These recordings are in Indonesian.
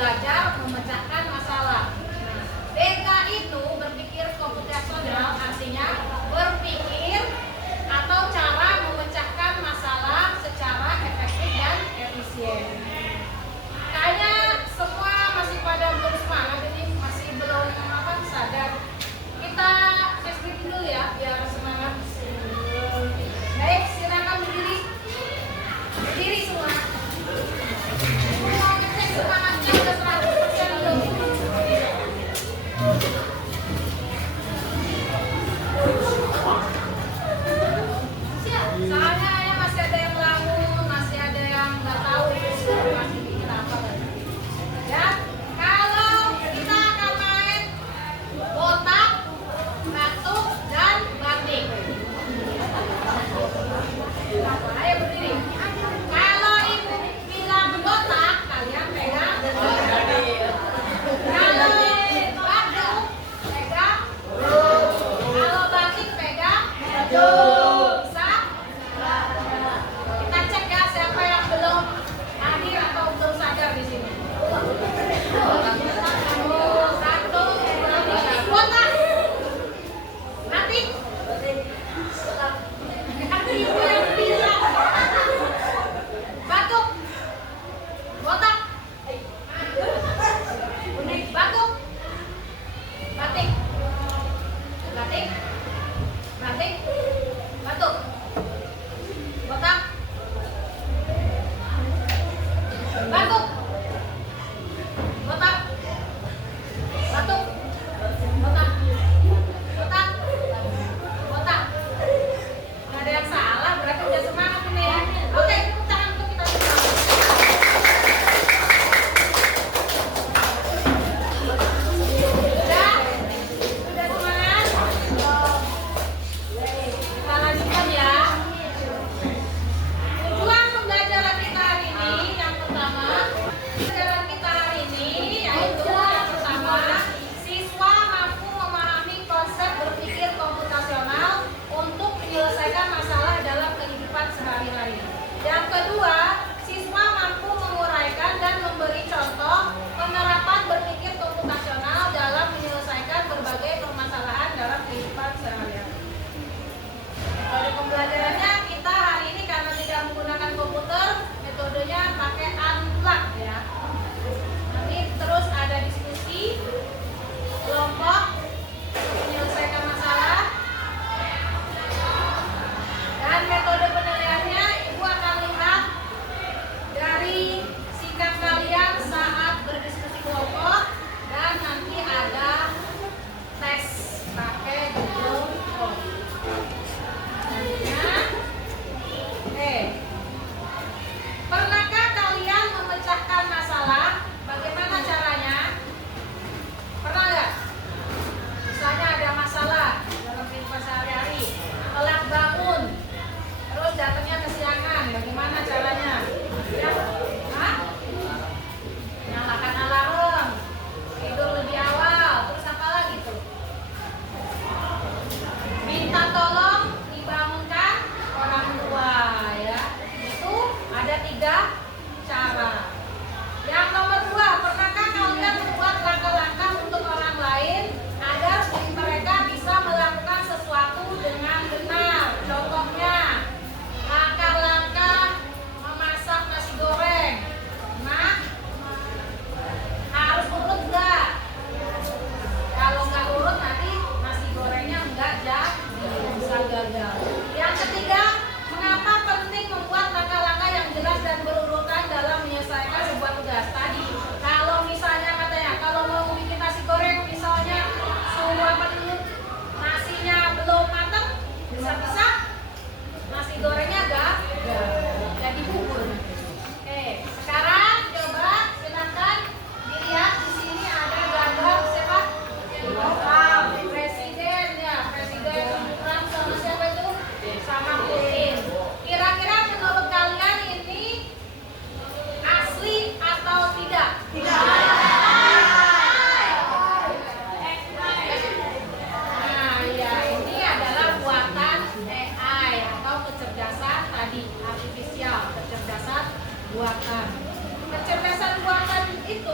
belajar memecahkan masalah. Nah, BK itu berpikir komputasional artinya berpikir atau cara memecahkan masalah secara efektif dan efisien. Kayaknya semua masih pada belum semangat, ini masih belum sadar. Kita flashback dulu ya biar semangat. Baik, silakan berdiri. Berdiri semua. Mau ngecek semangatnya udah 100% belum? Soalnya ya masih ada yang ngelamun, masih ada yang nggak tahu itu masih bikin apa tadi. Ya, kalau kita akan main botak, batuk, dan batik. Ayo berdiri. Kalau ibu bilang botak, kalian pegang. Kalau batuk, pegang. Kalau batik, pegang. Bisa? Kita cek ya siapa yang belum hadir atau belum sadar di sini. Satu, dua, tiga. Botak. Batik. Ibu yang bilang. Batuk. Botak. Batuk. Batik. Batik. Batik. Batuk. Botak. Batuk. Botak. Batuk. Botak. Botak. Botak. Nggak ada yang salah, berarti udah semangat ini ya. Oke, tepuk tangan untuk kita semua. Sudah semangat? Kita lanjutkan ya. Tujuan pembelajaran kita hari ini yang pertama, pembelajaran kita hari ini yaitu yang pertama, siswa mampu memahami konsep berpikir komputasional untuk menyelesaikan masalah dalam kehidupan sehari-hari. Yang kedua, siswa mampu menguraikan dan memberi contoh penerapan berpikir komputasional dalam menyelesaikan berbagai permasalahan dalam kehidupan sehari-hari. Metode pembelajarannya kita hari ini karena tidak menggunakan komputer, metodenya pakai unplug ya. Nanti terus ada diskusi, kelompok, menyelesaikan masalah. Dan metode penilaiannya Ibu akan lihat dari sikap kalian saat berdiskusi kelompok dan nanti ada tes pakai Google Form. Pernahkah kalian memecahkan masalah? Bagaimana caranya? Pernah nggak? Misalnya ada masalah dalam kehidupan sehari-hari, telat bangun, terus datangnya kesiangan, bagaimana caranya? Ya, nyalakan alarm, tidur lebih awal, terus apa lagi tuh? Minta tolong dibangunkan orang tua ya. Itu ada 3 cara. Yang nomor 2, pernahkah kalian membuat langkah-langkah untuk orang lain agar mereka bisa melakukan sesuatu dengan benar? Contohnya, langkah-langkah memasak nasi goreng. Nah, harus urut nggak? Kalau nggak urut nanti nasi gorengnya nggak jadi, bisa gagal. Yang ketiga, mengapa penting membuat langkah-langkah yang jelas dan berurutan dalam menyelesaikan sebuah tugas? Tadi, kalau misalnya katanya, kalau mau bikin nasi goreng misalnya semua peneluk nasinya belum matang, bisa-bisa nasi gorengnya gagal, jadi bubur. Oke, sekarang coba silakan dilihat di sini ada gambar siapa? Presiden ya, Presiden Trump sama siapa itu? Sama Putin. Kira-kira menurut kalian ini asli atau tidak? Tidak. Nah, ya ini adalah buatan AI atau kecerdasan tadi artifisial, kecerdasan buatan. Kecerdasan buatan itu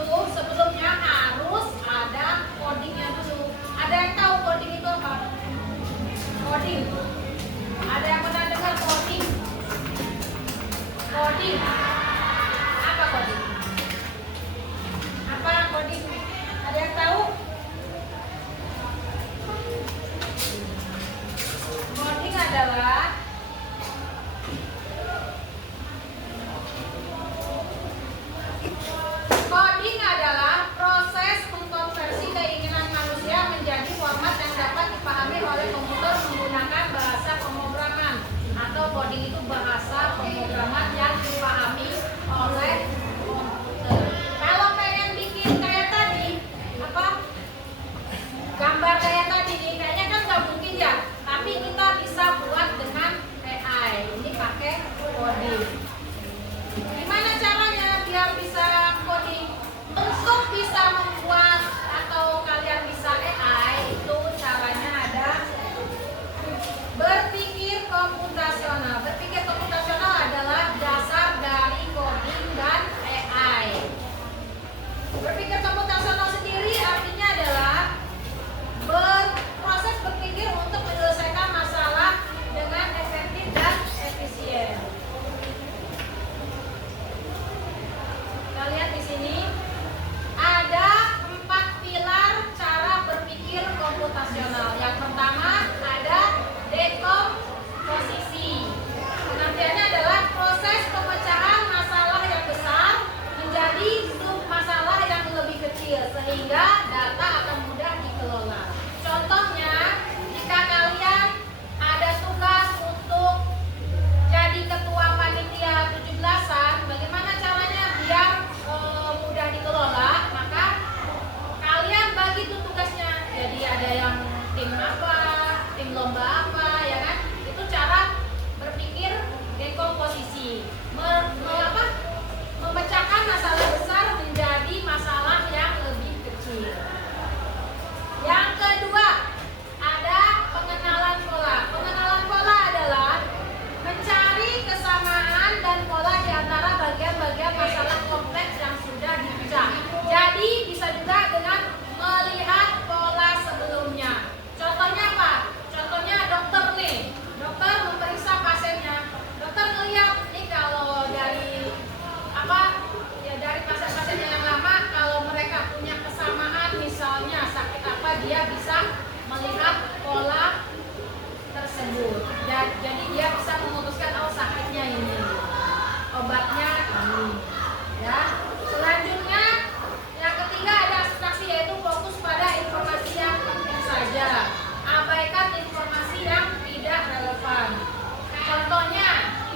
jadi dia bisa memutuskan oh sakitnya ini, obatnya ini. Ya. Selanjutnya yang ketiga ada abstraksi, yaitu fokus pada informasi yang penting saja. Abaikan informasi yang tidak relevan. Contohnya,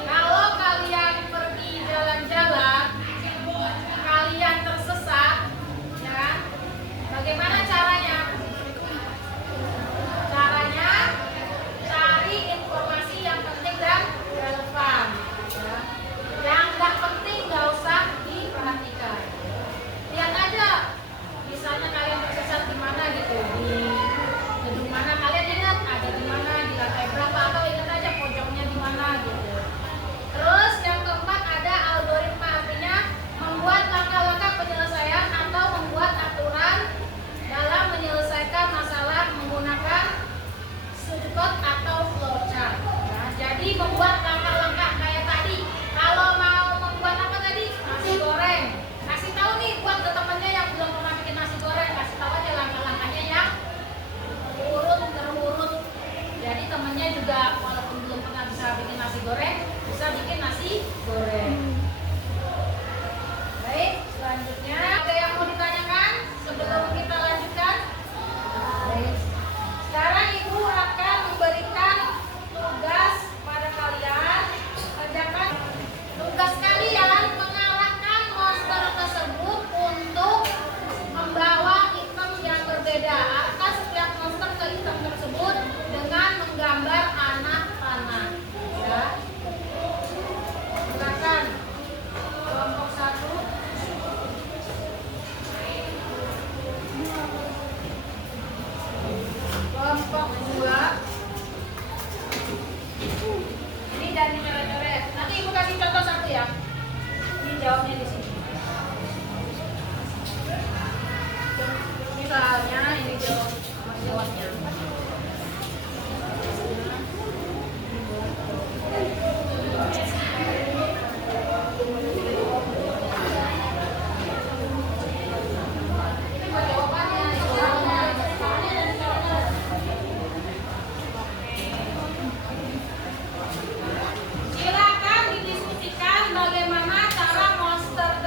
kalau kalian pergi jalan-jalan, kalian tersesat, ya, bagaimana caranya? Caranya cari informasi yang penting dan relevan. Ya. Yang nggak penting nggak usah diperhatikan. Lihat aja, misalnya kalian tersesat di mana gitu, di gedung mana, kalian ingat ada di mana, di lantai berapa, atau ingat aja pojoknya di mana gitu. Terus yang keempat ada algoritma, artinya membuat langkah-langkah penyelesaian atau membuat aturan dalam menyelesaikan masalah menggunakan sudut atau flowchart. Ya, jadi membuat langkah-langkah kayak tadi. Kalau mau membuat apa tadi? Nasi goreng. Kasih tahu nih buat ke temennya yang belum pernah bikin nasi goreng, kasih tahu aja langkah-langkahnya yang terurut. Jadi temennya juga walaupun belum pernah bisa bikin nasi goreng, bisa bikin nasi goreng. Baik, selanjutnya ada yang mau ditanyakan sebelum kita lanjutkan? Baik. Sekarang Ibu akan memberikan tugas pada kalian. Kerjakan tugas kalian mengarahkan monster tersebut untuk membawa item yang berbeda. Arahkan setiap monster ke item tersebut dengan menggambar anak panah. Ya. Silakan. Kelompok 1. Kelompok 2. Ini jangan dicoret-coret. Nanti Ibu kasih contoh satu ya. Ini jawabnya di sini. Misalnya ini jawabnya. Silakan didiskusikan bagaimana cara monster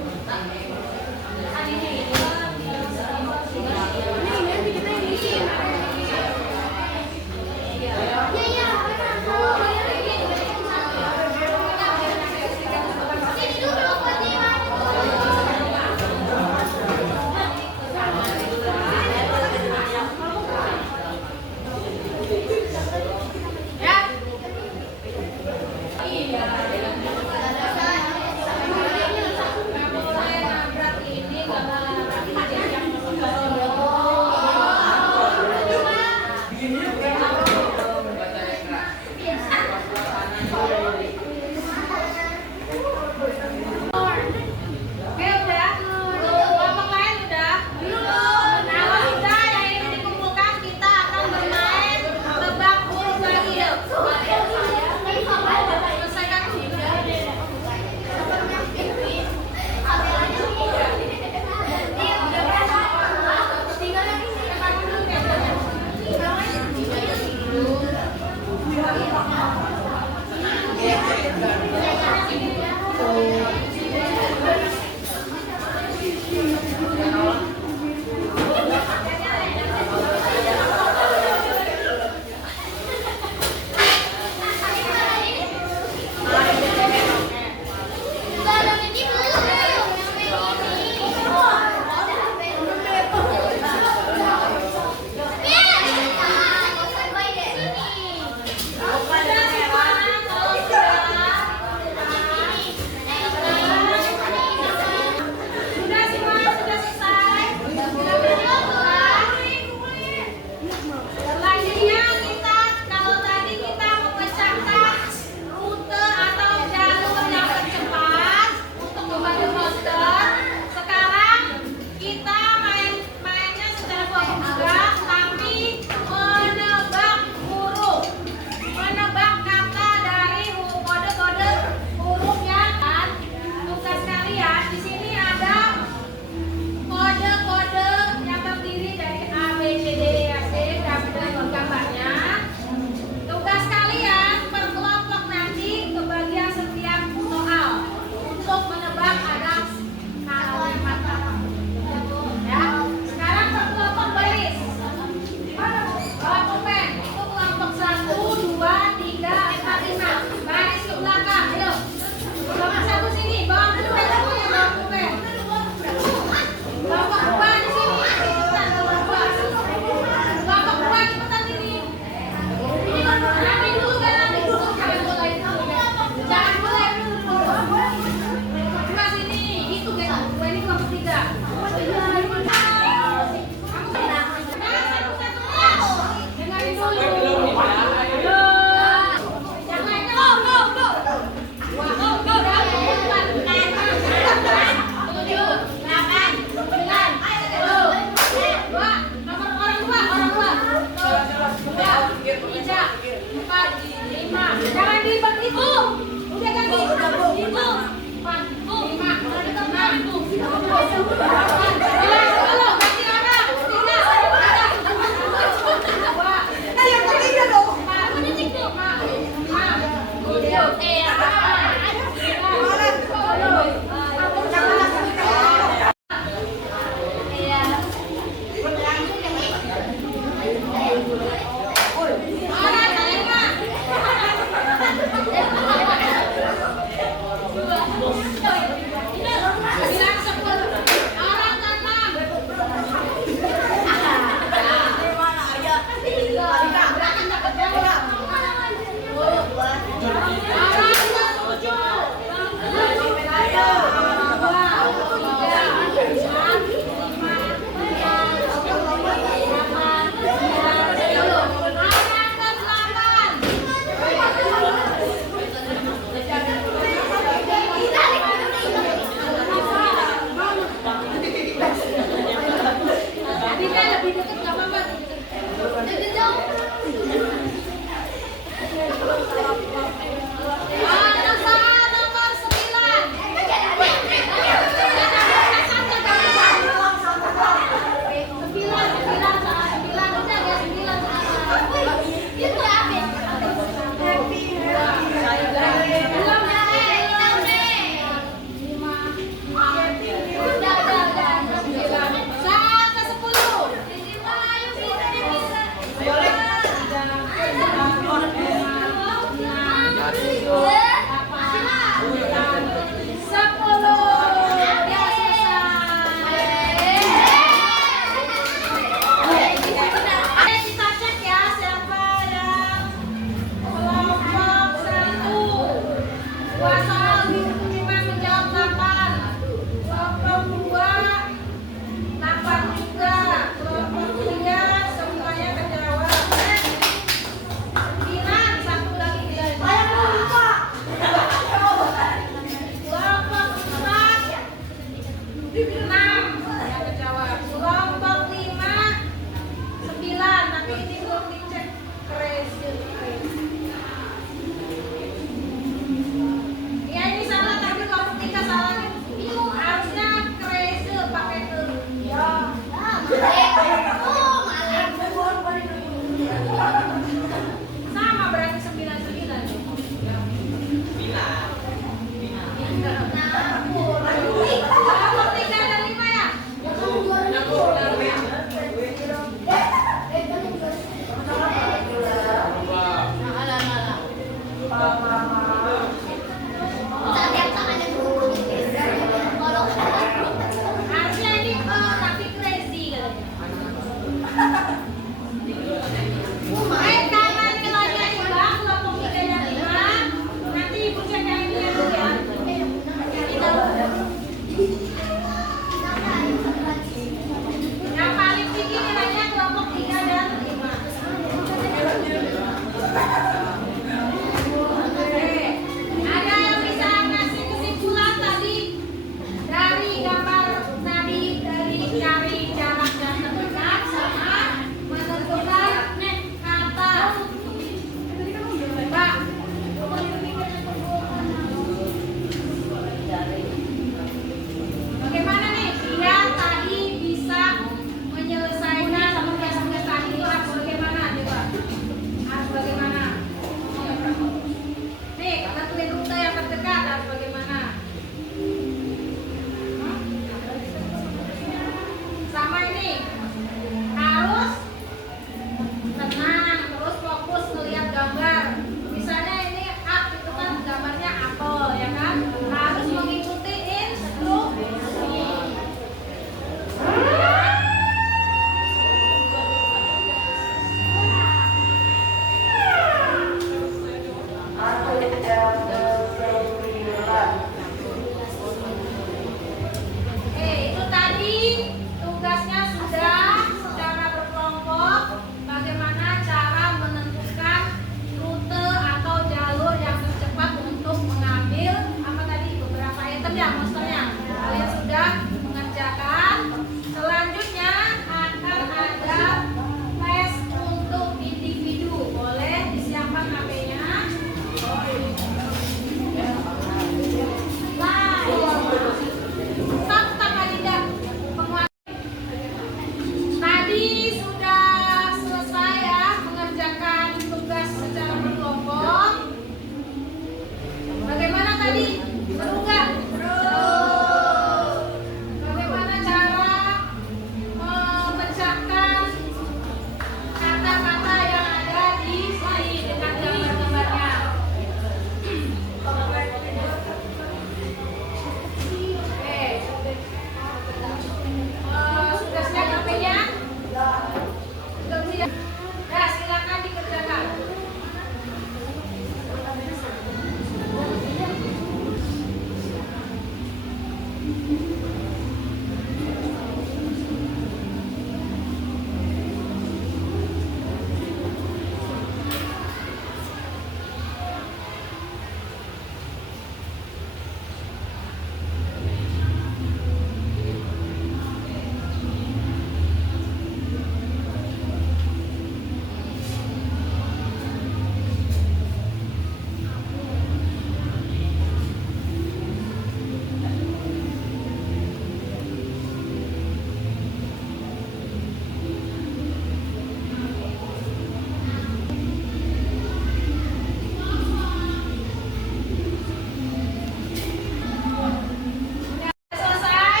Selesai?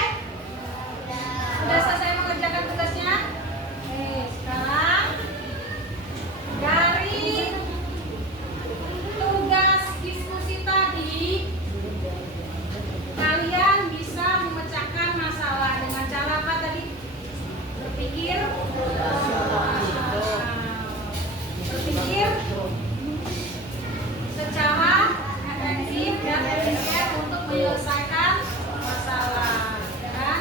Sudah selesai mengerjakan tugasnya? Oke, sekarang dari tugas diskusi tadi, kalian bisa memecahkan masalah dengan cara apa tadi? Berpikir, berpikir secara efektif dan efisien untuk menyelesaikan masalah, ya kan?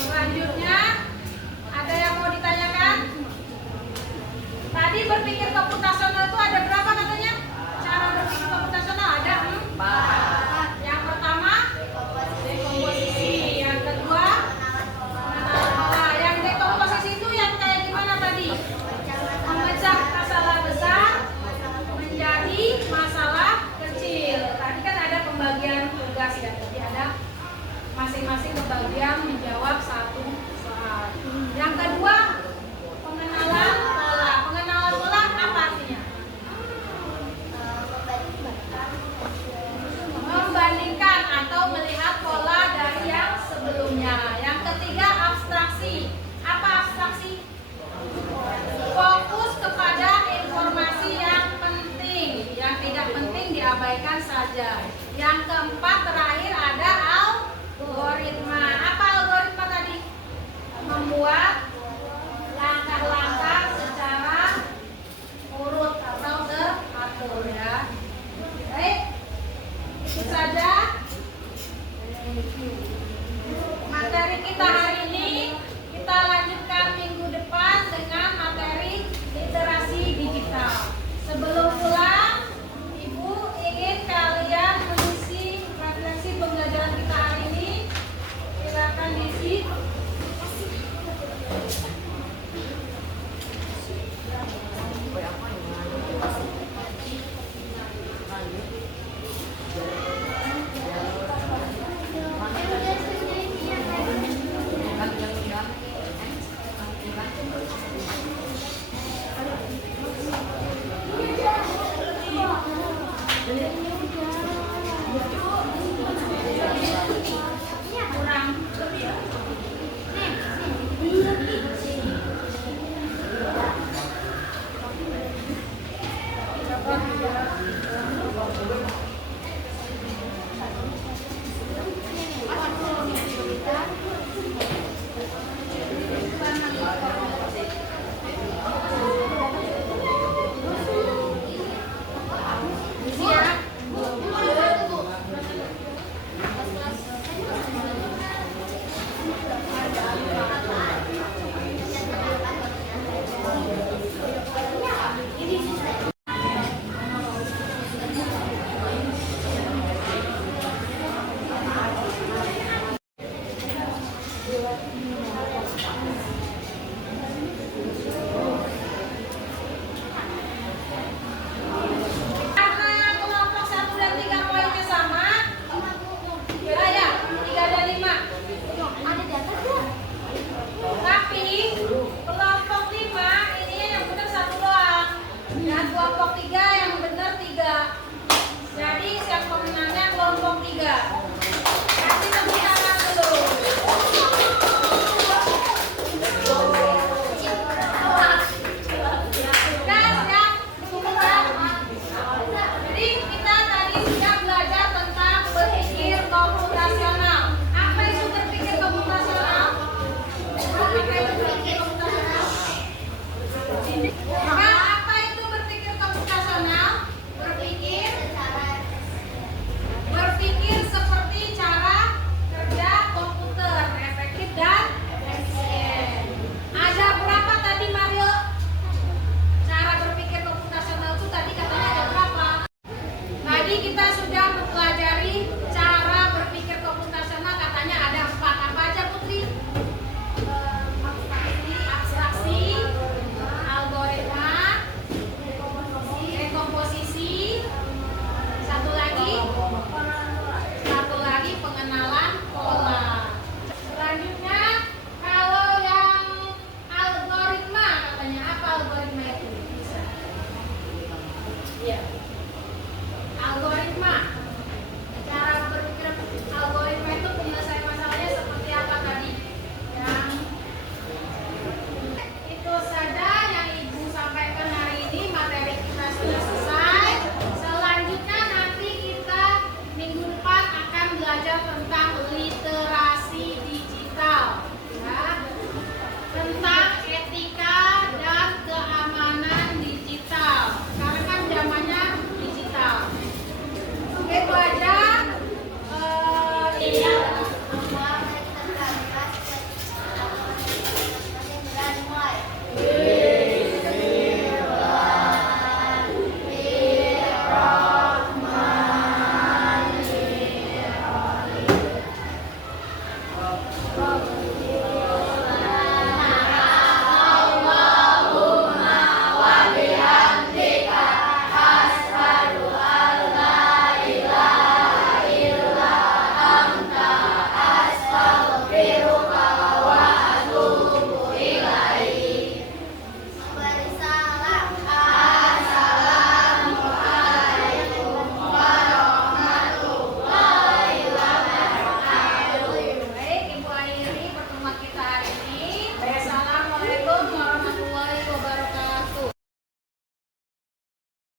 Selanjutnya, ada yang mau ditanyakan? Tadi berpikir komputasional itu ada berapa katanya? Cara berpikir komputasional ada 4. Yang pertama, dekomposisi. Yang kedua, pengenalan pola. Yang dekomposisi itu yang kayak gimana tadi? Memecah masalah besar menjadi masalah kecil. Tadi kan ada pembagian tugas ya. Jadi ada masing-masing kebagian menjawab satu soal. Yang kedua, pengenalan pola. Pengenalan pola apa artinya? Membandingkan atau melihat pola dari yang sebelumnya. Yang ketiga, abstraksi. Apa abstraksi? Fokus kepada informasi yang penting, yang tidak penting diabaikan saja.